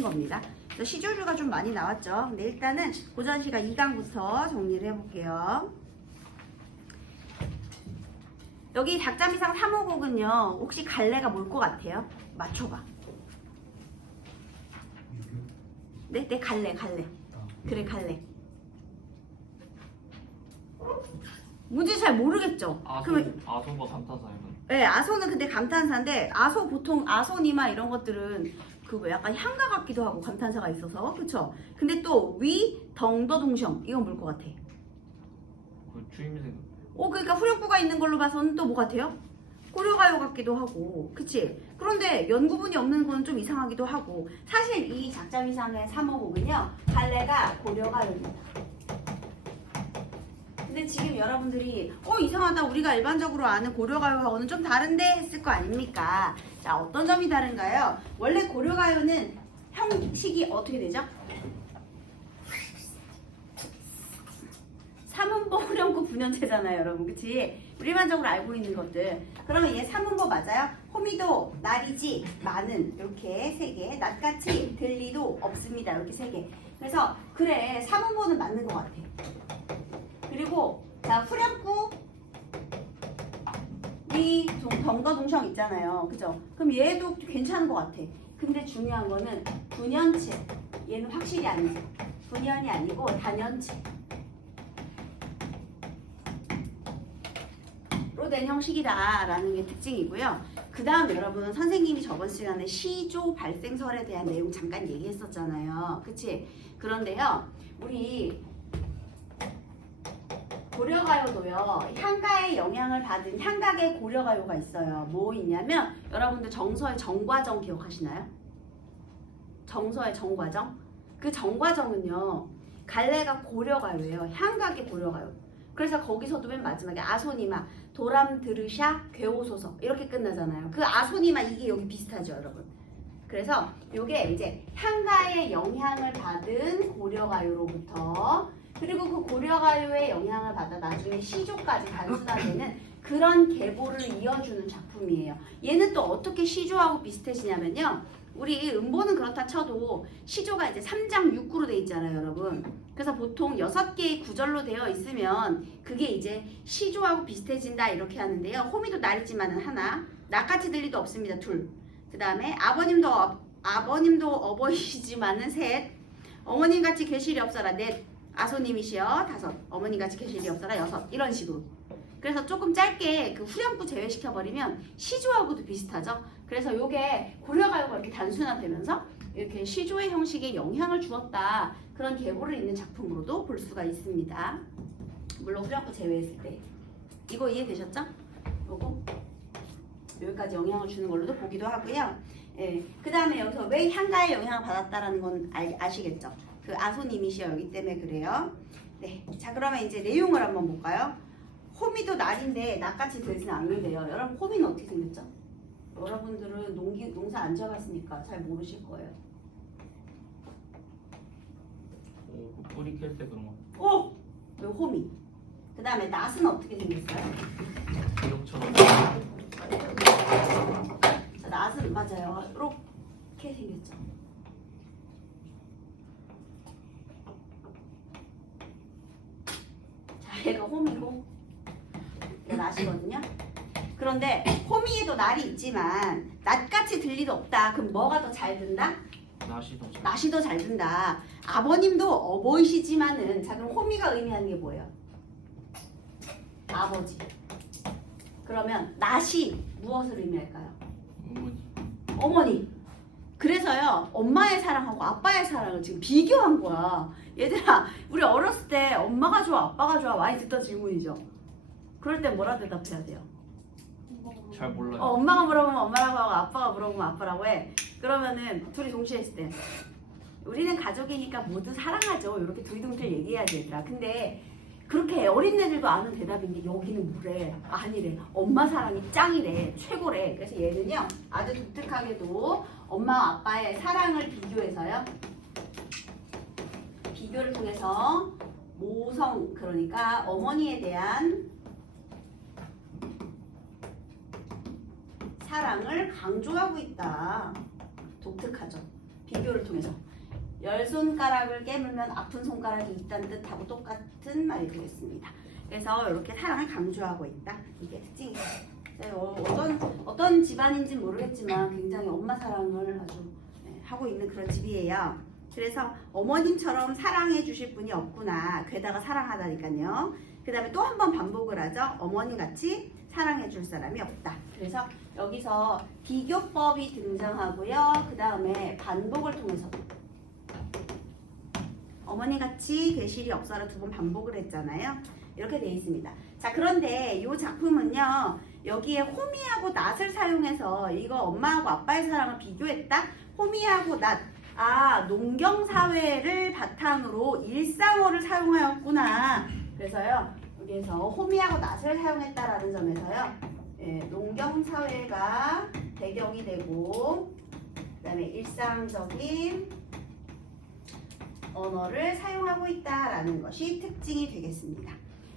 겁니다. 그래서 시조류가 좀 많이 나왔죠. 근데 일단은 고전시가 2강부터 정리를 해볼게요. 여기 닭잠이상 3호곡은요. 혹시 갈래가 뭘 것 같아요? 맞춰봐. 네? 네, 갈래. 그래, 갈래. 뭔지 잘 모르겠죠? 아소가 감탄사예요. 네, 아소는 근데 감탄사인데, 아소 보통 아소니마 이런 것들은 그 약간 향가 같기도 하고 감탄사가 있어서, 그쵸? 근데 또 위, 덩더동성 이건 뭘 것 같아? 그 주임생. 그러니까 후렴구가 있는 걸로 봐서는 또 뭐 같아요? 고려가요 같기도 하고, 그치? 그런데 연구분이 없는 거는 좀 이상하기도 하고, 사실 이 작자미상의 3호곡은요, 갈래가 고려가요입니다. 근데 지금 여러분들이 이상하다, 우리가 일반적으로 아는 고려가요하고는 좀 다른데 했을 거 아닙니까? 자, 어떤 점이 다른가요? 원래 고려가요는 형식이 어떻게 되죠? 3음보 후렴구 분연체잖아요, 여러분. 그치? 우리 일반적으로 알고 있는 것들. 그러면 얘 3음보 맞아요? 호미도, 날이지, 많은 이렇게 3개, 낫같이, 들리도 없습니다. 이렇게 3개. 그래서 그래, 3음보는 맞는 것 같아. 그리고 자, 후렴구 이 덩더동성 있잖아요. 그죠? 그럼 얘도 괜찮은 것 같아. 근데 중요한 거는 분연체. 얘는 확실히 아니죠. 분연이 아니고 단연체. 로 된 형식이다라는 게 특징이고요. 그 다음 여러분, 선생님이 저번 시간에 시조 발생설에 대한 내용 잠깐 얘기했었잖아요. 그치? 그런데요, 우리 고려가요도요, 향가의 영향을 받은 향각의 고려가요가 있어요. 뭐 있냐면, 여러분들 정서의 정과정 기억하시나요? 정서의 정과정? 그 정과정은요, 갈래가 고려가요예요. 향각의 고려가요. 그래서 거기서도 맨 마지막에 아소니마, 도람 들으샤 괴오소서 이렇게 끝나잖아요. 그 아소니마 이게 여기 비슷하죠, 여러분. 그래서 이게 이제 향가의 영향을 받은 고려가요로부터, 그리고 그 고려가요의 영향을 받아 나중에 시조까지 단순화되는 그런 계보를 이어주는 작품이에요. 얘는 또 어떻게 시조하고 비슷해지냐면요, 우리 음보는 그렇다 쳐도 시조가 이제 3장 6구로 돼 있잖아요, 여러분. 그래서 보통 6개의 구절로 되어 있으면 그게 이제 시조하고 비슷해진다 이렇게 하는데요. 호미도 날이지만은 하나, 낫같이 들리도 없습니다, 둘. 그 다음에 아버님도 어버이시지만은 셋, 어머님같이 계실이 없어라 넷, 아소님이시여 다섯, 어머님같이 계실이 없어라 여섯, 이런 식으로. 그래서 조금 짧게 그 후렴구 제외시켜버리면 시조하고도 비슷하죠. 그래서 요게 고려가요가 이렇게 단순화되면서 이렇게 시조의 형식에 영향을 주었다, 그런 계보를 있는 작품으로도 볼 수가 있습니다. 물론 후렴구 제외했을 때. 이거 이해되셨죠? 요거 여기까지 영향을 주는 걸로도 보기도 하고요. 예. 그 다음에 여기서 왜 향가의 영향을 받았다라는 건 아시겠죠? 그 아소님이시여 여기 때문에 그래요. 네. 자, 그러면 이제 내용을 한번 볼까요? 호미도 날인데 낫같이 들지는 않는데요. 여러분, 호미는 어떻게 생겼죠? 여러분들은 농사 안 지어봤으니까 잘 모르실 거예요. 그 뿌리 캘 때 그런 거. 요 호미. 그 다음에 낫은 어떻게 생겼어요? 기억처럼. 자, 낫은 맞아요. 이렇게 생겼죠. 자, 얘가 호미고 얘가 낫이거든요. 그런데 호미에도 날이 있지만 낫같이 들리도 없다. 그럼 뭐가 더 잘 든다? 낫이 더 잘 든다. 아버님도 어버이시지만은, 자, 그럼 호미가 의미하는 게 뭐예요? 아버지. 그러면 낫이 무엇을 의미할까요? 어머니. 그래서요, 엄마의 사랑하고 아빠의 사랑을 지금 비교한 거야. 얘들아, 우리 어렸을 때 엄마가 좋아, 아빠가 좋아 많이 듣던 질문이죠. 그럴 땐 뭐라 대답해야 돼요? 잘 몰라요. 엄마가 물어보면 엄마라고 하고 아빠가 물어보면 아빠라고 해. 그러면은 둘이 동시에 했을 때 우리는 가족이니까 모두 사랑하죠. 이렇게 둘이 동시에 얘기해야지, 얘들아. 근데 그렇게 어린애들도 아는 대답인데 여기는 뭐래? 아니래. 엄마 사랑이 짱이래. 최고래. 그래서 얘는요, 아주 독특하게도 엄마와 아빠의 사랑을 비교해서요, 비교를 통해서 모성, 그러니까 어머니에 대한 사랑을 강조하고 있다. 독특하죠. 비교를 통해서. 열 손가락을 깨물면 아픈 손가락이 있다는 뜻하고 똑같은 말이 되겠습니다. 그래서 이렇게 사랑을 강조하고 있다. 이게 특징이에요. 어떤 집안인지 모르겠지만 굉장히 엄마 사랑을 아주 하고 있는 그런 집이에요. 그래서 어머님처럼 사랑해 주실 분이 없구나. 게다가 사랑하다니까요. 그 다음에 또 한 번 반복을 하죠. 어머님같이 사랑해 줄 사람이 없다. 그래서 여기서 비교법이 등장하고요. 그 다음에 반복을 통해서 어머니같이 계실이 없어라 두 번 반복을 했잖아요. 이렇게 되어 있습니다. 자, 그런데 이 작품은요. 여기에 호미하고 낫을 사용해서 이거 엄마하고 아빠의 사랑을 비교했다. 호미하고 낫. 아, 농경사회를 바탕으로 일상어를 사용하였구나. 그래서요. 여기에서 호미하고 낫을 사용했다라는 점에서요. 농경사회가 배경이 되고 그 다음에 일상적인 언어를 사용하고 있다라는 것이 특징이 되겠습니다.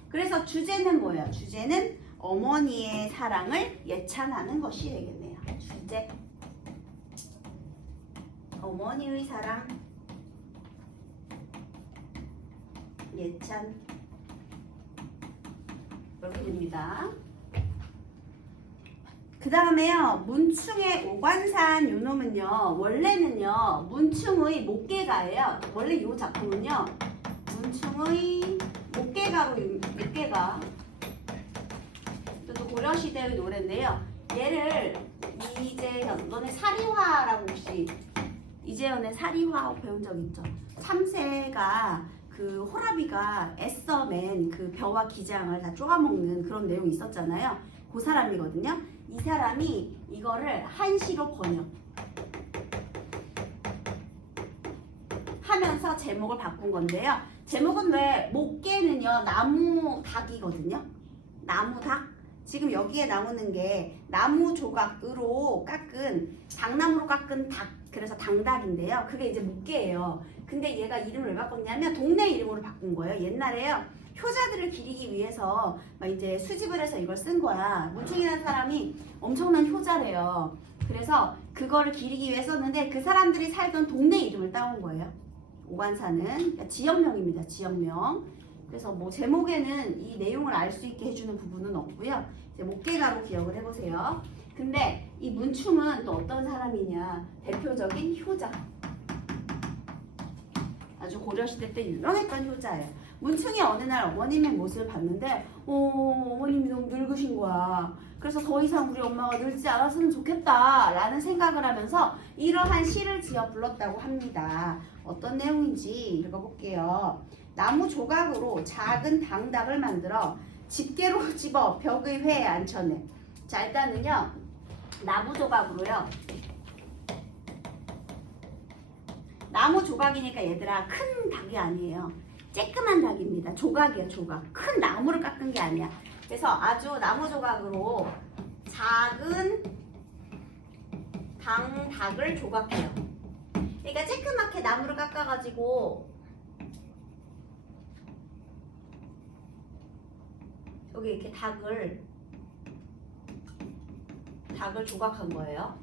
그래서 주제는 뭐예요? 주제는 어머니의 사랑을 예찬하는 것이 되겠네요. 주제. 어머니의 사랑. 예찬. 이렇게 됩니다. 그 다음에요. 문충의 오관산 요놈은요. 원래는요. 문충의 목계가예요. 원래 이 작품은요. 문충의 목계가로 목계가. 또 고려시대의 노래인데요. 얘를 이재현, 너네 사리화라고 혹시 이재현의 사리화 배운 적 있죠? 참새가 그 호라비가 애써 맨 그 벼와 기장을 다 쪼아먹는 그런 내용이 있었잖아요. 그 사람이거든요. 이 사람이 이거를 한시로 번역 하면서 제목을 바꾼 건데요. 제목은 왜 목계는요 나무 닭이거든요. 나무 닭. 지금 여기에 나오는 게 나무 조각으로 깎은 당나무로 깎은 닭. 그래서 당닭인데요. 그게 이제 목계예요. 근데 얘가 이름을 왜 바꿨냐면 동네 이름으로 바꾼 거예요. 옛날에요. 효자들을 기리기 위해서 막 이제 수집을 해서 이걸 쓴 거야. 문충이라는 사람이 엄청난 효자래요. 그래서 그거를 기리기 위해 썼는데 그 사람들이 살던 동네 이름을 따온 거예요. 오관산은 그러니까 지역명입니다. 지역명. 그래서 뭐 제목에는 이 내용을 알 수 있게 해주는 부분은 없고요. 이제 목계가로 기억을 해보세요. 근데 이 문충은 또 어떤 사람이냐? 대표적인 효자. 아주 고려시대 때 유명했던 효자예요. 문충이 어느 날 어머님의 모습을 봤는데 어머님이 너무 늙으신 거야. 그래서 더 이상 우리 엄마가 늙지 않았으면 좋겠다 라는 생각을 하면서 이러한 시를 지어 불렀다고 합니다. 어떤 내용인지 읽어볼게요. 나무 조각으로 작은 당닭을 만들어 집게로 집어 벽의 회에 앉혀내. 자, 일단은요. 나무 조각으로요. 나무 조각이니까 얘들아 큰 닭이 아니에요. 쬐끄만 닭입니다. 조각이에요. 조각. 큰 나무를 깎은 게 아니야. 그래서 아주 나무 조각으로 작은 닭을 조각해요. 그러니까 쬐끄맣게 나무를 깎아가지고 여기 이렇게 닭을 조각한 거예요.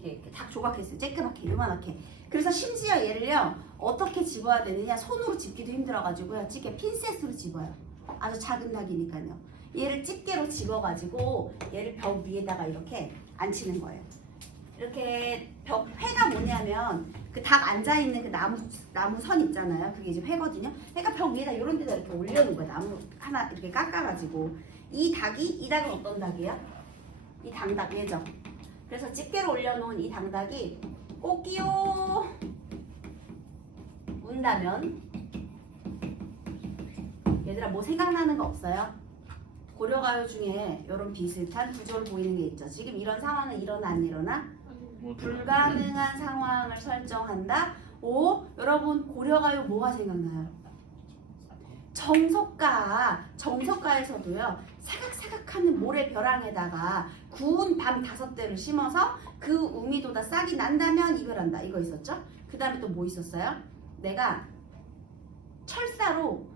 이렇게 닭 조각했어요. 쬐끄맣게 요만하게. 그래서 심지어 얘를요 어떻게 집어야 되느냐, 손으로 집기도 힘들어가지고요 집게 핀셋으로 집어요. 아주 작은 닭이니까요. 얘를 집게로 집어가지고 얘를 벽 위에다가 이렇게 앉히는 거예요. 이렇게 벽 회가 뭐냐면 그 닭 앉아있는 그 나무 선 있잖아요. 그게 이제 회거든요. 그러니까 벽 위에다 이런 데다 이렇게 올려놓은 거예요. 나무 하나 이렇게 깎아가지고. 이 닭은 어떤 닭이에요? 이 당닭 얘죠. 그래서 집게로 올려놓은 이 당닭이 꼬끼요 운다면 얘들아 뭐 생각나는 거 없어요? 고려가요 중에 이런 비슷한 구조를 보이는 게 있죠. 지금 이런 상황은 일어나 안 일어나? 불가능한 상황을 설정한다. 오, 여러분 고려가요 뭐가 생각나요? 정석가에서도요 사각사각하는 모래 벼랑에다가 구운 밤 5대를 심어서 그 우미도다 싹이 난다면 이별한다. 이거 있었죠? 그 다음에 또 뭐 있었어요? 내가 철사로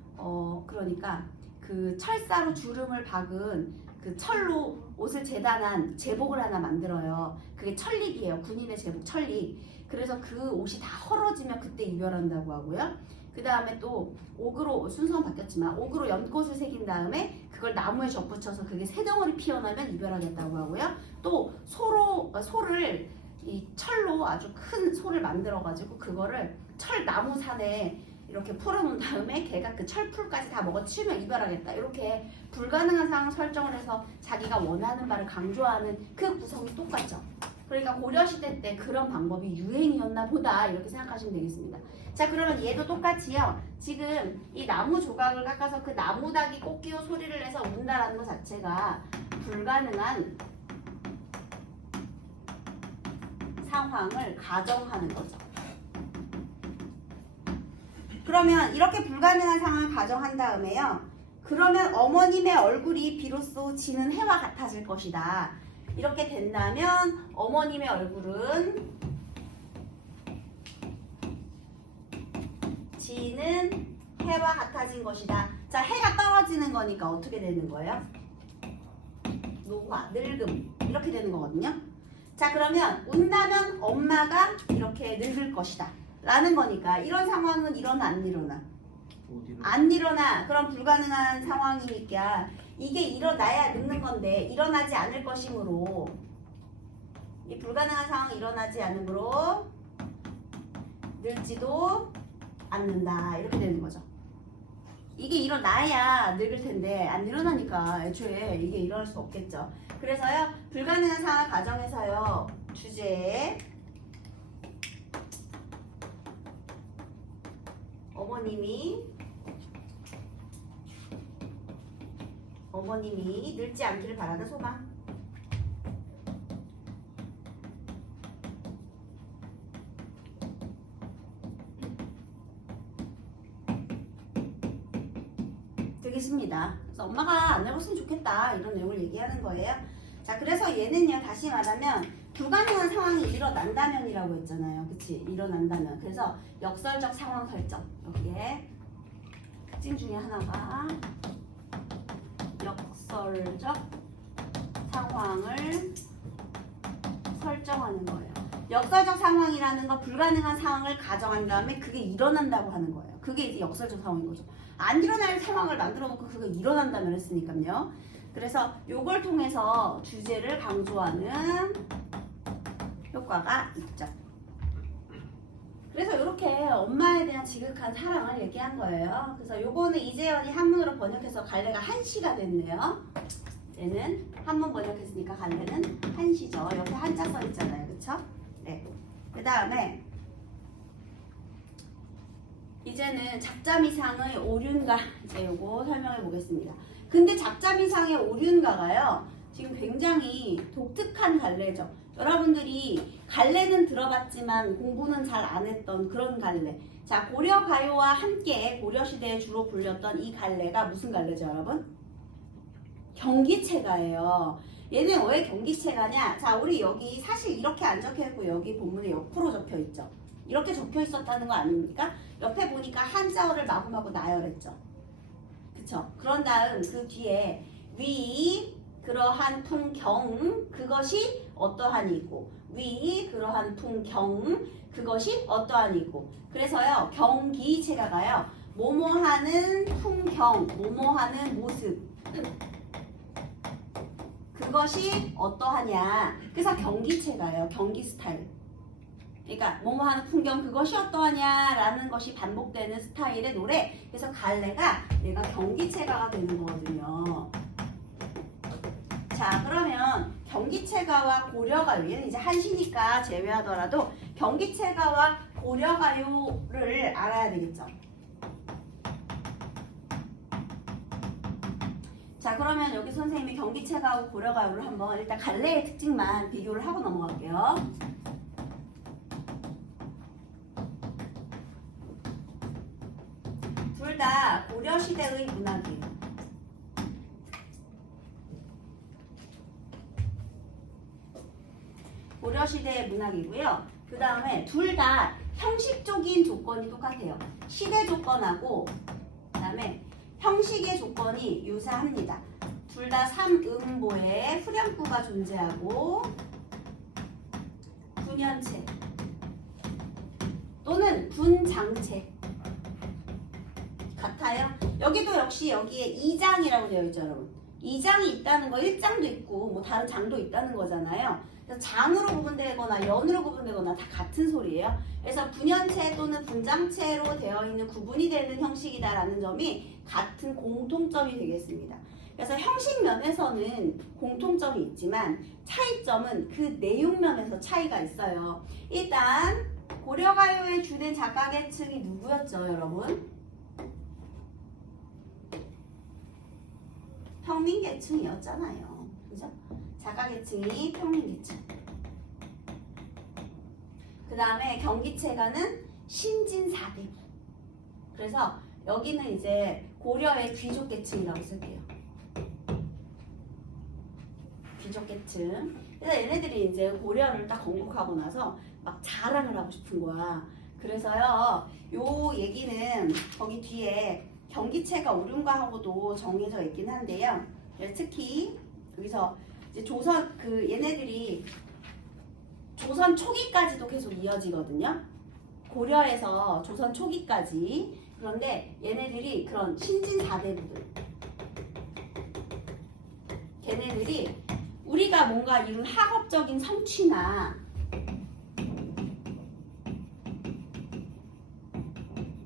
그러니까 그 철사로 주름을 박은 그 철로 옷을 재단한 제복을 하나 만들어요. 그게 천릭이에요. 군인의 제복 천릭. 그래서 그 옷이 다 헐어지면 그때 이별한다고 하고요. 그 다음에 또 옥으로, 순서는 바뀌었지만 옥으로 연꽃을 새긴 다음에 그걸 나무에 접붙여서 그게 새 덩어리 피어나면 이별하겠다고 하고요. 또 소를 이 철로 아주 큰 소를 만들어 가지고 그거를 철 나무산에 이렇게 풀어놓은 다음에 걔가 그 철풀까지 다 먹어치우면 이별하겠다. 이렇게 불가능한 상황 설정을 해서 자기가 원하는 바를 강조하는 그 구성이 똑같죠. 그러니까 고려시대 때 그런 방법이 유행이었나 보다 이렇게 생각하시면 되겠습니다. 자, 그러면 얘도 똑같이요. 지금 이 나무 조각을 깎아서 그 나무닥이 꽃기호 소리를 내서 운다라는 것 자체가 불가능한 상황을 가정하는 거죠. 그러면 이렇게 불가능한 상황을 가정한 다음에요. 그러면 어머님의 얼굴이 비로소 지는 해와 같아질 것이다. 이렇게 된다면 어머님의 얼굴은 지는 해와 같아진 것이다. 자, 해가 떨어지는 거니까 어떻게 되는 거예요? 노화, 늙음 이렇게 되는 거거든요. 자, 그러면 운다면 엄마가 이렇게 늙을 것이다 라는 거니까 이런 상황은 일어나 안 일어나? 안 일어나. 그럼 불가능한 상황이니까 이게 일어나야 늙는 건데 일어나지 않을 것이므로 이 불가능한 상황이 일어나지 않으므로 늙지도 않는다 이렇게 되는 거죠. 이게 일어나야 늙을 텐데 안 일어나니까 애초에 이게 일어날 수 없겠죠. 그래서요 불가능한 상황 가정에서요 주제에 어머님이 늙지 않기를 바라는 소망. 되겠습니다. 그래서 엄마가 안 늙었으면 좋겠다 이런 내용을 얘기하는 거예요. 자, 그래서 얘는요 다시 말하면 불가능한 상황이 일어난다면이라고 했잖아요. 그치? 일어난다면. 그래서 역설적 상황 설정. 여기에 특징 중에 하나가 역설적 상황을 설정하는 거예요. 역설적 상황이라는 건 불가능한 상황을 가정한 다음에 그게 일어난다고 하는 거예요. 그게 이제 역설적 상황인 거죠. 안 일어날 상황을 만들어 놓고 그거 일어난다면 했으니까요. 그래서 요걸 통해서 주제를 강조하는 효과가 있죠. 그래서 이렇게 엄마에 대한 지극한 사랑을 얘기한 거예요. 그래서 요거는 이재현이 한문으로 번역해서 갈래가 한시가 됐네요. 얘는 한문 번역했으니까 갈래는 한시죠. 옆에 한자 써 있잖아요. 그쵸? 네. 그 다음에 이제는 작자미상의 오륜가 이제 요거 설명해 보겠습니다. 근데 작자미상의 오륜가가요. 지금 굉장히 독특한 갈래죠. 여러분들이 갈래는 들어봤지만 공부는 잘 안 했던 그런 갈래. 자, 고려가요와 함께 고려시대에 주로 불렸던 이 갈래가 무슨 갈래죠, 여러분? 경기체가예요. 얘는 왜 경기체가냐? 자, 우리 여기 사실 이렇게 안 적혀있고 여기 본문에 옆으로 적혀있죠. 이렇게 적혀있었다는 거 아닙니까? 옆에 보니까 한자어를 마구마구 나열했죠. 그쵸? 그런 다음 그 뒤에 위 그러한 풍경 그것이 어떠하니 있고 위 그러한 풍경 그것이 어떠하니 있고 그래서요 경기체가가요 뭐뭐하는 풍경 뭐뭐하는 모습 그것이 어떠하냐 그래서 경기체가예요. 경기 스타일. 그러니까 뭐뭐하는 풍경 그것이 어떠하냐라는 것이 반복되는 스타일의 노래. 그래서 갈래가 얘가 경기체가가 되는 거거든요. 자, 그러면 경기체가와 고려가요. 얘는 이제 한시니까 제외하더라도 경기체가와 고려가요를 알아야 되겠죠. 자, 그러면 여기 선생님이 경기체가하고 고려가요를 한번 일단 갈래의 특징만 비교를 하고 넘어갈게요. 둘 다 고려시대의 문학이에요. 고려시대의 문학이고요. 그 다음에 둘 다 형식적인 조건이 똑같아요. 시대 조건하고 그 다음에 형식의 조건이 유사합니다. 둘 다 삼음보에 후렴구가 존재하고 9년체 분장체. 같아요? 여기도 역시 여기에 2장이라고 되어 있죠, 여러분. 2장이 있다는 거 1장도 있고 뭐 다른 장도 있다는 거잖아요. 그래서 장으로 구분되거나 연으로 구분되거나 다 같은 소리예요. 그래서 분연체 또는 분장체로 되어 있는 구분이 되는 형식이다라는 점이 같은 공통점이 되겠습니다. 그래서 형식 면에서는 공통점이 있지만 차이점은 그 내용 면에서 차이가 있어요. 일단 고려가요의 주된 작가계층이 누구였죠, 여러분? 평민계층이었잖아요. 그죠? 작가계층이 평민계층. 그 다음에 경기체가는 신진사대부. 그래서 여기는 이제 고려의 귀족계층이라고 쓸게요. 귀족계층. 그래서 얘네들이 이제 고려를 딱 건국하고 나서 막 자랑을 하고 싶은 거야. 그래서요, 요 얘기는 거기 뒤에 경기체가 오륜가하고도 정해져 있긴 한데요. 특히 여기서 이제 조선 얘네들이 조선 초기까지도 계속 이어지거든요. 고려에서 조선 초기까지. 그런데 얘네들이 그런 신진사대부들, 걔네들이 우리가 뭔가 이룬 학업적인 성취나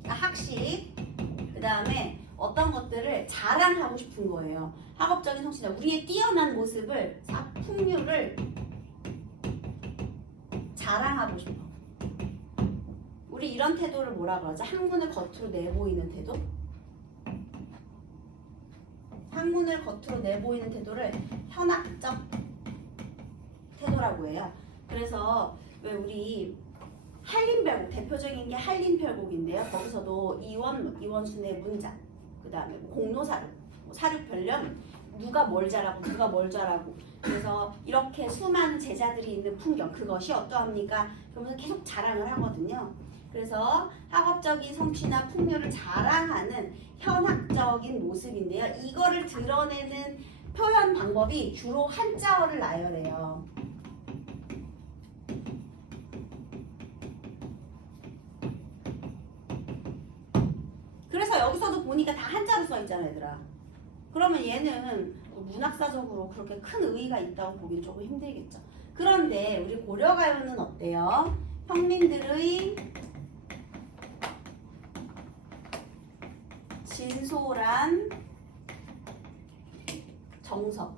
학식, 그 다음에 어떤 것들을 자랑하고 싶은 거예요. 학업적인 성취나 우리의 뛰어난 모습을, 풍류를 자랑하고 싶어. 우리 이런 태도를 뭐라 그러죠? 학문을 겉으로 내보이는 태도? 학문을 겉으로 내보이는 태도를 현학적 태도라고 해요. 그래서 왜 우리 한림별곡, 대표적인 게 한림별곡인데요. 거기서도 이원순의 문장, 그 다음에 공로사륙, 사륙별령, 누가 뭘 잘하고 누가 뭘 잘하고, 그래서 이렇게 수많은 제자들이 있는 풍경, 그것이 어떠합니까? 그러면서 계속 자랑을 하거든요. 그래서 학업적인 성취나 풍요를 자랑하는 현학적인 모습인데요. 이거를 드러내는 표현 방법이 주로 한자어를 나열해요. 그래서 여기서도 보니까 다 한자로 써 있잖아, 얘들아. 그러면 얘는 문학사적으로 그렇게 큰 의의가 있다고 보기 조금 힘들겠죠. 그런데 우리 고려가요는 어때요? 평민들의 진솔한 정서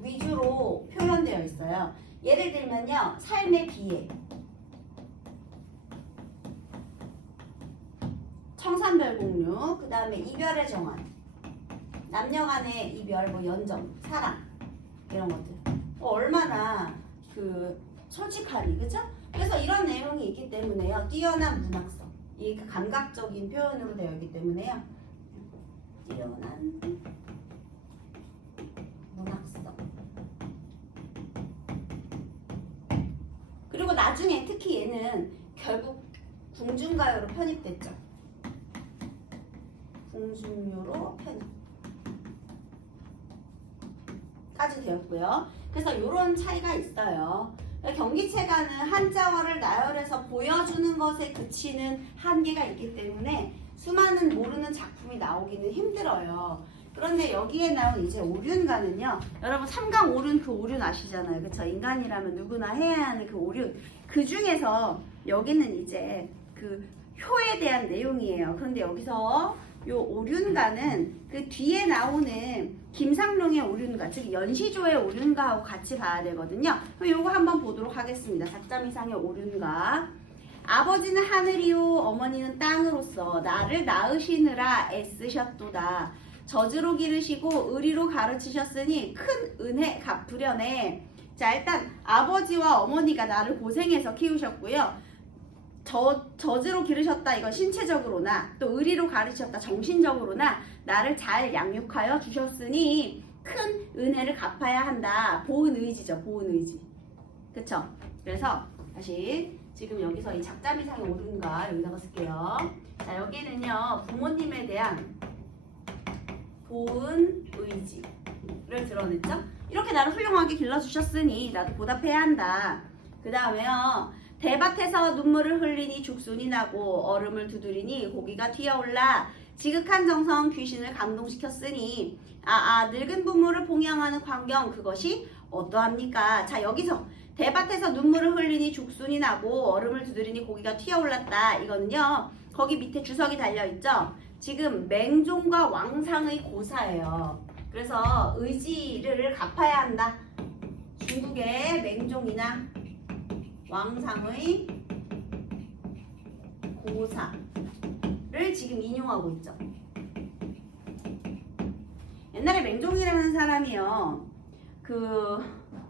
위주로 표현되어 있어요. 예를 들면요, 삶의 비애, 청산별곡류, 그 다음에 이별의 정환, 남녀간의 이별, 뭐 연정, 사랑, 이런 것들. 얼마나 솔직하니, 그죠? 그래서 이런 내용이 있기 때문에요. 뛰어난 문학성, 이 감각적인 표현으로 되어 있기 때문에요. 뛰어난 문학성. 그리고 나중에 특히 얘는 결국 궁중가요로 편입됐죠. 궁중요로 편입까지 되었고요. 그래서 이런 차이가 있어요. 경기체가는 한자어를 나열해서 보여주는 것에 그치는 한계가 있기 때문에 수많은 모르는 작품이 나오기는 힘들어요. 그런데 여기에 나온 이제 오륜가는요, 여러분 삼강 오륜, 그 오륜 아시잖아요. 그쵸? 인간이라면 누구나 해야 하는 그 오륜. 그 중에서 여기는 이제 그 효에 대한 내용이에요. 그런데 여기서 요 오륜가는 그 뒤에 나오는 김상룡의 오륜가, 즉 연시조의 오륜가하고 같이 봐야 되거든요. 그럼 요거 한번 보도록 하겠습니다. 4점 이상의 오륜가. 아버지는 하늘이요 어머니는 땅으로서 나를 낳으시느라 애쓰셨도다. 젖으로 기르시고 의리로 가르치셨으니 큰 은혜 갚으려네. 자, 일단 아버지와 어머니가 나를 고생해서 키우셨고요. 젖으로 기르셨다, 이건 신체적으로나 또 의리로 가르치셨다, 정신적으로나 나를 잘 양육하여 주셨으니 큰 은혜를 갚아야 한다. 보은 의지죠, 보은 의지. 그쵸? 그래서 다시 지금 여기서 이 작자미상의 오륜가 여기다가 쓸게요. 자, 여기는요 부모님에 대한 보은 의지를 드러냈죠. 이렇게 나를 훌륭하게 길러주셨으니 나도 보답해야 한다. 그 다음에요, 대밭에서 눈물을 흘리니 죽순이 나고 얼음을 두드리니 고기가 튀어올라 지극한 정성 귀신을 감동시켰으니 늙은 부모를 봉양하는 광경 그것이 어떠합니까? 자, 여기서 대밭에서 눈물을 흘리니 죽순이 나고 얼음을 두드리니 고기가 튀어올랐다. 이거는요, 거기 밑에 주석이 달려있죠? 지금 맹종과 왕상의 고사예요. 그래서 의지를 갚아야 한다. 중국의 맹종이나 왕상의 고사를 지금 인용하고 있죠. 옛날에 맹종이라는 사람이요, 그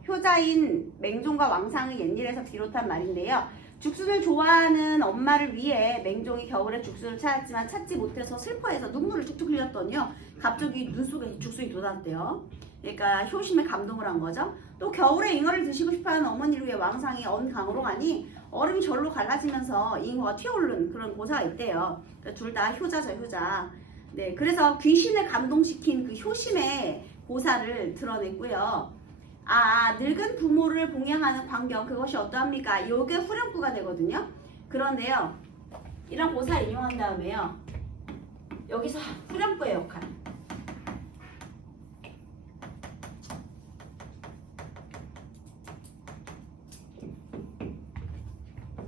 효자인 맹종과 왕상의 옛일에서 비롯한 말인데요. 죽순을 좋아하는 엄마를 위해 맹종이 겨울에 죽순을 찾았지만 찾지 못해서 슬퍼해서 눈물을 쭉쭉 흘렸더니요, 갑자기 눈 속에 죽순이 돋았대요. 그러니까 효심에 감동을 한 거죠. 또 겨울에 잉어를 드시고 싶어하는 어머니를 위해 왕상이 언 강으로 가니 얼음이 절로 갈라지면서 잉어가 튀어오른 그런 고사가 있대요. 그러니까 둘 다 효자죠, 효자. 네, 그래서 귀신을 감동시킨 그 효심의 고사를 드러냈고요. 늙은 부모를 봉양하는 광경 그것이 어떠합니까? 이게 후렴구가 되거든요. 그런데요, 이런 고사를 인용한 다음에요, 여기서 후렴구의 역할,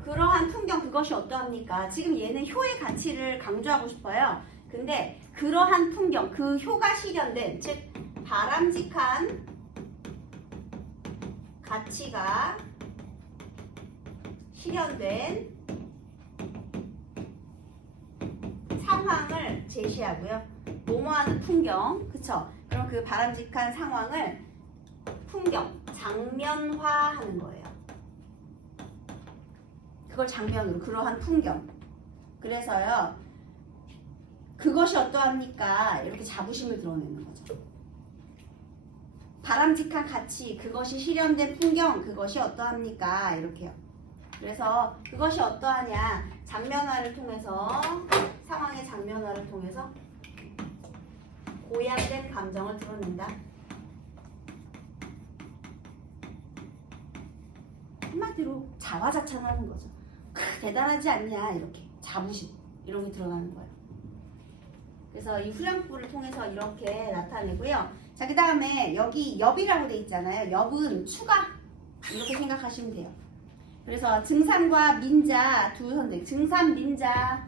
그러한 풍경 그것이 어떠합니까? 지금 얘는 효의 가치를 강조하고 싶어요. 근데 그러한 풍경, 그 효가 실현된, 즉 바람직한 가치가 실현된 상황을 제시하고요. 뭐뭐하는 풍경, 그쵸? 그럼 그 바람직한 상황을 풍경, 장면화하는 거예요. 그걸 장면으로, 그러한 풍경. 그래서요, 그것이 어떠합니까? 이렇게 자부심을 드러내는 거죠. 바람직한 가치, 그것이 실현된 풍경, 그것이 어떠합니까? 이렇게요. 그래서 그것이 어떠하냐, 장면화를 통해서, 상황의 장면화를 통해서 고약된 감정을 드러낸다. 한마디로 자화자찬하는 거죠. 대단하지 않냐, 이렇게 자부심, 이런 게 드러나는 거예요. 그래서 이 후렴구를 통해서 이렇게 나타내고요. 자, 그 다음에 여기 엽이라고 돼 있잖아요. 엽은 추가, 이렇게 생각하시면 돼요. 그래서 증산과 민자 두 선생, 증산, 민자,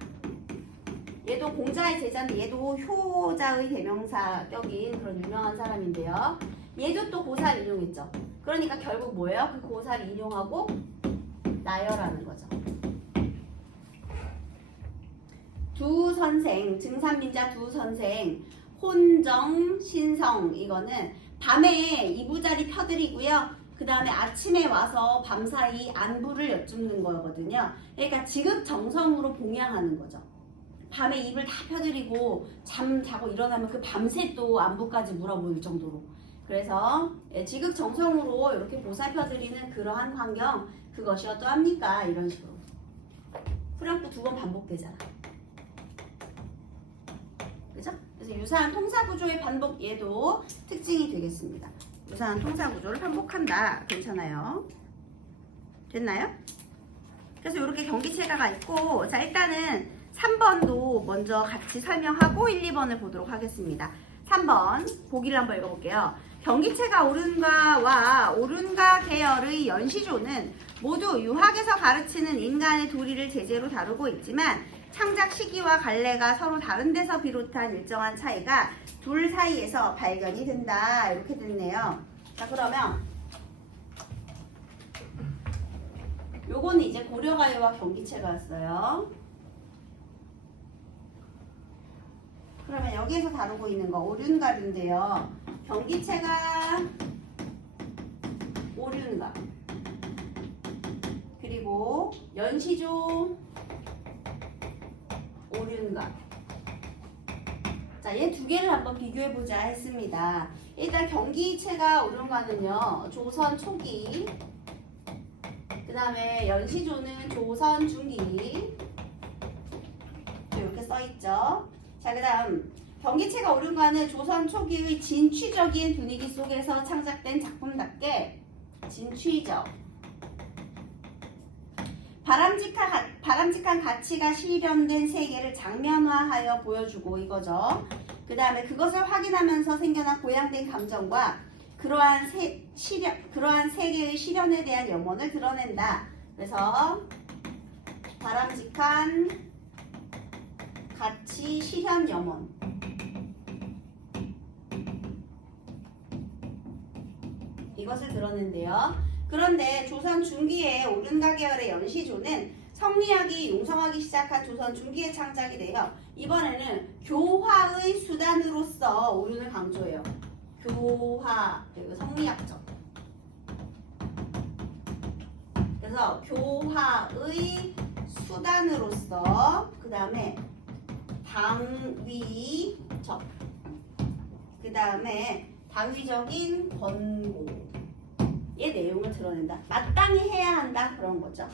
얘도 공자의 제자인데 얘도 효자의 대명사격인 그런 유명한 사람인데요. 얘도 또 고사를 인용했죠. 그러니까 결국 뭐예요? 그 고사를 인용하고 나열하는 거죠. 두 선생, 증산민자 두 선생, 혼정, 신성, 이거는 밤에 이부자리 펴드리고요. 그 다음에 아침에 와서 밤사이 안부를 여쭙는 거거든요. 그러니까 지극정성으로 봉양하는 거죠. 밤에 입을 다 펴드리고 잠 자고 일어나면 그 밤새 또 안부까지 물어볼 정도로. 그래서 지극정성으로 이렇게 보살펴드리는 그러한 광경, 그것이 어떠합니까? 이런 식으로. 후렴구 두 번 반복되잖아. 그죠? 그래서 유사한 통사구조의 반복, 얘도 특징이 되겠습니다. 유사한 통사구조를 반복한다. 괜찮아요? 됐나요? 그래서 이렇게 경기체가가 있고, 자, 일단은 3번도 먼저 같이 설명하고 1, 2번을 보도록 하겠습니다. 3번 보기를 한번 읽어볼게요. 경기체가 옳은가와 옳은가 계열의 연시조는 모두 유학에서 가르치는 인간의 도리를 제재로 다루고 있지만 창작 시기와 갈래가 서로 다른 데서 비롯한 일정한 차이가 둘 사이에서 발견이 된다. 이렇게 됐네요. 자, 그러면 요거는 이제 고려가요와 경기체가였어요. 그러면 여기에서 다루고 있는 거 오륜가인데요. 경기체가 오륜가, 그리고 연시조 오륜가. 자, 얘 두 개를 한번 비교해보자 했습니다. 일단 경기체가 오륜가는요, 조선 초기, 그 다음에 연시조는 조선 중기, 이렇게 써있죠. 자, 그 다음 경기체가 오륜가는 조선 초기의 진취적인 분위기 속에서 창작된 작품답게 진취적, 바람직한 가치가 실현된 세계를 장면화하여 보여주고 이거죠. 그 다음에 그것을 확인하면서 생겨난 고양된 감정과 그러한 세계의 실현에 대한 염원을 드러낸다. 그래서 바람직한 가치 실현 염원. 이것을 드러낸대요. 그런데 조선 중기의 오륜가 계열의 연시조는 성리학이 융성하기 시작한 조선 중기의 창작이 돼요. 이번에는 교화의 수단으로서 오륜을 강조해요. 교화, 그리고 성리학적. 그래서 교화의 수단으로서, 그 다음에 당위적, 그 다음에 당위적인 권고의 내용을 드러낸다. 마땅히 해야 한다. 그런 거죠.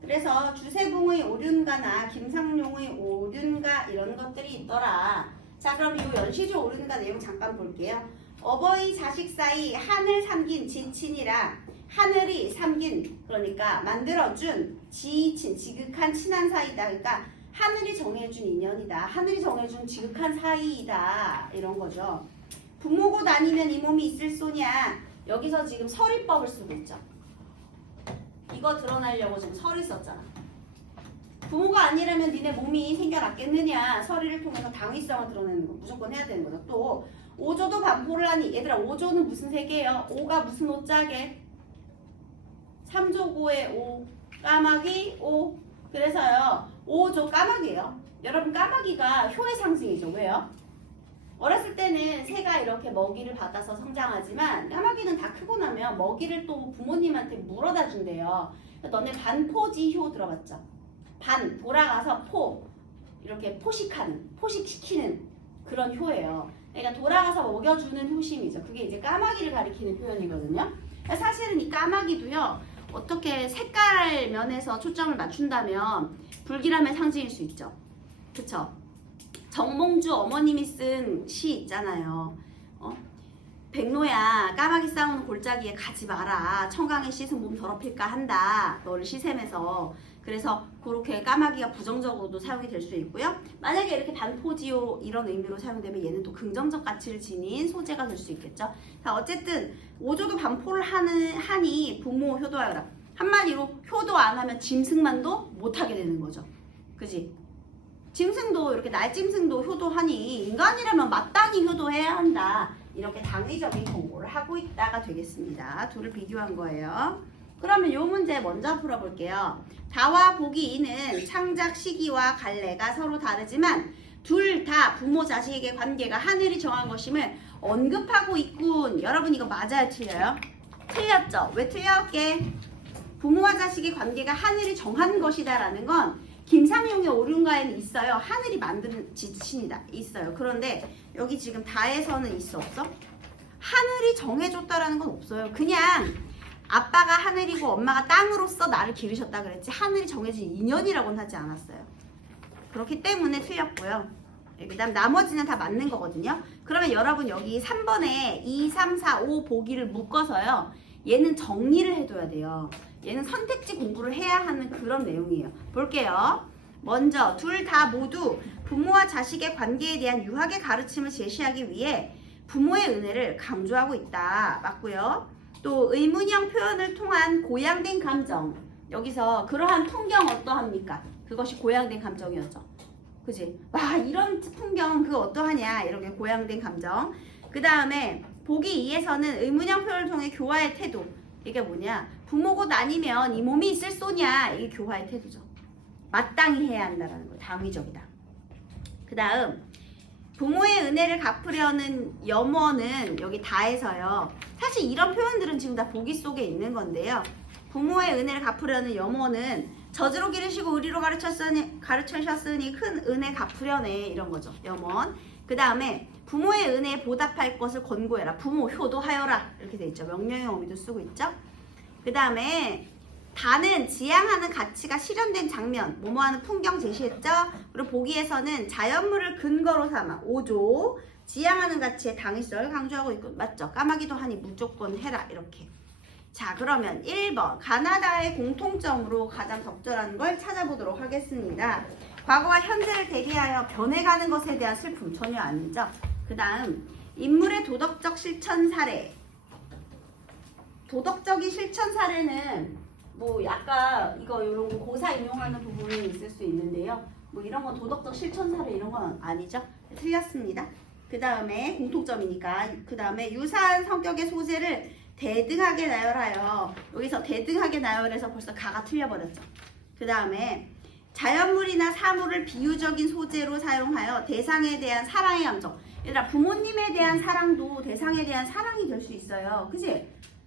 그래서 주세붕의 오륜가나 김상룡의 오륜가 이런 것들이 있더라. 자, 그럼 이 연시조 오륜가 내용 잠깐 볼게요. 어버이 자식 사이 하늘 삼긴 지친이라 하늘이 삼긴, 그러니까 만들어준 지친, 지극한 친한 사이다. 그러니까 하늘이 정해준 인연이다. 하늘이 정해준 지극한 사이이다. 이런 거죠. 부모고 다니면 이 몸이 있을 소냐. 여기서 지금 서리법을 쓰고 있죠. 이거 드러내려고 지금 서리 썼잖아. 부모가 아니라면 니네 몸이 생겨났겠느냐. 서리를 통해서 당위성을 드러내는 거 무조건 해야 되는 거죠. 또 오조도 반포를 하니, 얘들아 오조는 무슨 세계예요? 오가 무슨 오자게? 3조고의 오, 까마귀 오. 그래서요 오조 까마귀예요. 여러분 까마귀가 효의 상징이죠. 왜요? 어렸을 때는 새가 이렇게 먹이를 받아서 성장하지만 까마귀는 다 크고 나면 먹이를 또 부모님한테 물어다 준대요. 너네 반포지효 들어봤죠? 반, 돌아가서 포, 이렇게 포식하는, 포식시키는 그런 효예요. 그러니까 돌아가서 먹여주는 효심이죠. 그게 이제 까마귀를 가리키는 표현이거든요. 사실은 이 까마귀도요, 어떻게 색깔 면에서 초점을 맞춘다면 불길함의 상징일 수 있죠. 그쵸? 정몽주 어머님이 쓴 시 있잖아요. 백로야, 까마귀 싸우는 골짜기에 가지 마라. 청강에 씻은 몸 더럽힐까 한다. 너를 시샘해서. 그래서 그렇게 까마귀가 부정적으로도 사용이 될 수 있고요. 만약에 이렇게 반포지요 이런 의미로 사용되면 얘는 또 긍정적 가치를 지닌 소재가 될 수 있겠죠. 자, 어쨌든 오조도 반포를 하니 부모 효도하여라. 한마디로 효도 안 하면 짐승만도 못하게 되는 거죠. 그지? 짐승도 이렇게 날짐승도 효도하니 인간이라면 마땅히 효도해야 한다. 이렇게 당위적인 권고를 하고 있다가 되겠습니다. 둘을 비교한 거예요. 그러면 이 문제 먼저 풀어볼게요. 다와 보기 이는 창작 시기와 갈래가 서로 다르지만 둘 다 부모 자식에게 관계가 하늘이 정한 것임을 언급하고 있군. 여러분 이거 맞아요? 틀려요? 틀렸죠? 왜 틀렸게? 부모와 자식의 관계가 하늘이 정한 것이다 라는 건 김상용의 오륜가에는 있어요. 하늘이 만드는 지친이다. 있어요. 그런데 여기 지금 다에서는 있어 없어? 하늘이 정해줬다라는 건 없어요. 그냥 아빠가 하늘이고 엄마가 땅으로서 나를 기르셨다 그랬지 하늘이 정해진 인연이라고는 하지 않았어요. 그렇기 때문에 틀렸고요. 그 다음 나머지는 다 맞는 거거든요. 그러면 여러분 여기 3번에 2, 3, 4, 5 보기를 묶어서요. 얘는 정리를 해둬야 돼요. 얘는 선택지 공부를 해야 하는 그런 내용이에요. 볼게요. 먼저 둘 다 모두 부모와 자식의 관계에 대한 유학의 가르침을 제시하기 위해 부모의 은혜를 강조하고 있다. 맞고요. 또 의문형 표현을 통한 고양된 감정. 여기서 그러한 풍경 어떠합니까? 그것이 고양된 감정이었죠. 그지? 와 이런 풍경 그거 어떠하냐 이렇게 고양된 감정. 그 다음에 보기 2에서는 의문형 표현을 통해 교화의 태도. 이게 뭐냐? 부모고 아니면 이 몸이 있을 소냐. 이게 교화의 태도죠. 마땅히 해야 한다는 거예요. 당위적이다. 그 다음 부모의 은혜를 갚으려는 염원은 여기 다에서요. 사실 이런 표현들은 지금 다 보기 속에 있는 건데요. 부모의 은혜를 갚으려는 염원은 저주로 기르시고 의리로 가르치셨으니 큰 은혜 갚으려네 이런 거죠. 염원. 그 다음에 부모의 은혜에 보답할 것을 권고해라. 부모 효도하여라 이렇게 돼 있죠. 명령의 어미도 쓰고 있죠. 그 다음에 다는 지향하는 가치가 실현된 장면, 뭐뭐하는 풍경 제시했죠. 그리고 보기에서는 자연물을 근거로 삼아 5조 지향하는 가치의 당위성을 강조하고 있고 맞죠. 까마귀도 하니 무조건 해라 이렇게. 자, 그러면 1번 가나다의 공통점으로 가장 적절한 걸 찾아보도록 하겠습니다. 과거와 현재를 대비하여 변해가는 것에 대한 슬픔 전혀 아니죠. 그 다음 인물의 도덕적 실천 사례. 도덕적인 실천 사례는 뭐 약간 이거 이런 거 고사 인용하는 부분이 있을 수 있는데요. 뭐 이런 건 도덕적 실천 사례 이런 건 아니죠. 틀렸습니다. 그 다음에 공통점이니까 그 다음에 유사한 성격의 소재를 대등하게 나열하여 여기서 대등하게 나열해서 벌써 가가 틀려버렸죠. 그 다음에 자연물이나 사물을 비유적인 소재로 사용하여 대상에 대한 사랑의 감정. 얘들아 부모님에 대한 사랑도 대상에 대한 사랑이 될 수 있어요. 그치?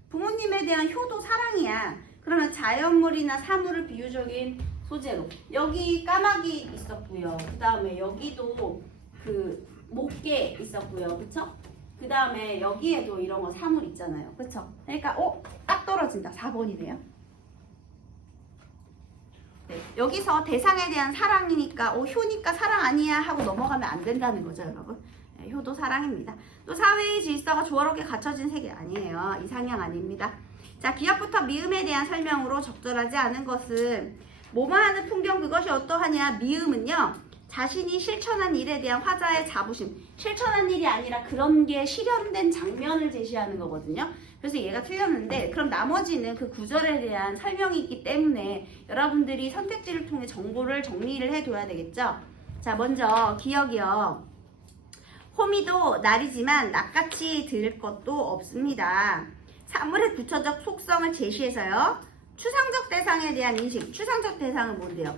부모님에 대한 효도 사랑이야. 그러면 자연물이나 사물을 비유적인 소재로 여기 까마귀 있었고요. 그 다음에 여기도 그 목개 있었고요. 그쵸? 그 다음에 여기에도 이런 거 사물 있잖아요. 그쵸? 그러니까 딱 떨어진다. 4번이네요. 네, 여기서 대상에 대한 사랑이니까 효니까 사랑 아니야 하고 넘어가면 안 된다는 거죠, 여러분. 네, 효도 사랑입니다. 또 사회의 질서가 조화롭게 갖춰진 세계 아니에요. 이상형 아닙니다. 자, 기억부터 미음에 대한 설명으로 적절하지 않은 것은 뭐뭐 하는 풍경 그것이 어떠하냐. 미음은요. 자신이 실천한 일에 대한 화자의 자부심. 실천한 일이 아니라 그런 게 실현된 장면을 제시하는 거거든요. 그래서 얘가 틀렸는데 그럼 나머지는 그 구절에 대한 설명이 있기 때문에 여러분들이 선택지를 통해 정보를 정리를 해둬야 되겠죠. 자, 먼저 기억이요. 호미도 날이지만 낫같이 들 것도 없습니다. 사물의 구체적 속성을 제시해서요. 추상적 대상에 대한 인식. 추상적 대상은 뭔데요?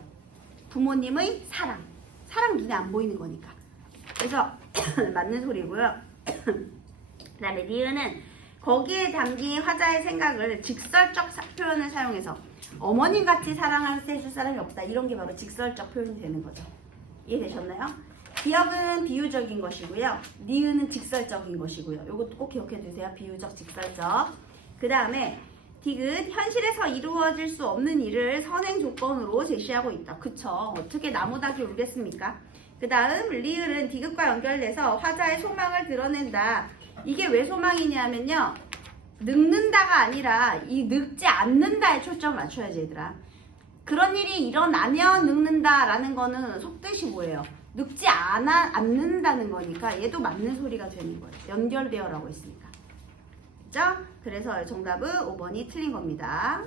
부모님의 사랑. 사랑 눈에 안 보이는 거니까. 그래서 맞는 소리고요. 그 다음에 니은은 거기에 담긴 화자의 생각을 직설적 표현을 사용해서 어머님같이 사랑할 수 해줄 사람이 없다. 이런 게 바로 직설적 표현이 되는 거죠. 이해되셨나요? 기억은 비유적인 것이고요. 니은은 직설적인 것이고요. 이것도 꼭 기억해 두세요. 비유적, 직설적. 그 다음에 디귿, 현실에서 이루어질 수 없는 일을 선행 조건으로 제시하고 있다. 그쵸? 어떻게 나무다기 울겠습니까? 그 다음 리을은 디귿과 연결돼서 화자의 소망을 드러낸다. 이게 왜 소망이냐면요. 늙는다가 아니라 이 늙지 않는다에 초점을 맞춰야지 얘들아. 그런 일이 일어나면 늙는다라는 거는 속뜻이 뭐예요? 늙지 않는다는 거니까 얘도 맞는 소리가 되는 거예요. 연결되어라고 했으니까. 그죠? 그래서 정답은 5번이 틀린 겁니다.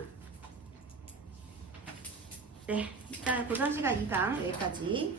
네, 일단 고전시간 2강 여기까지.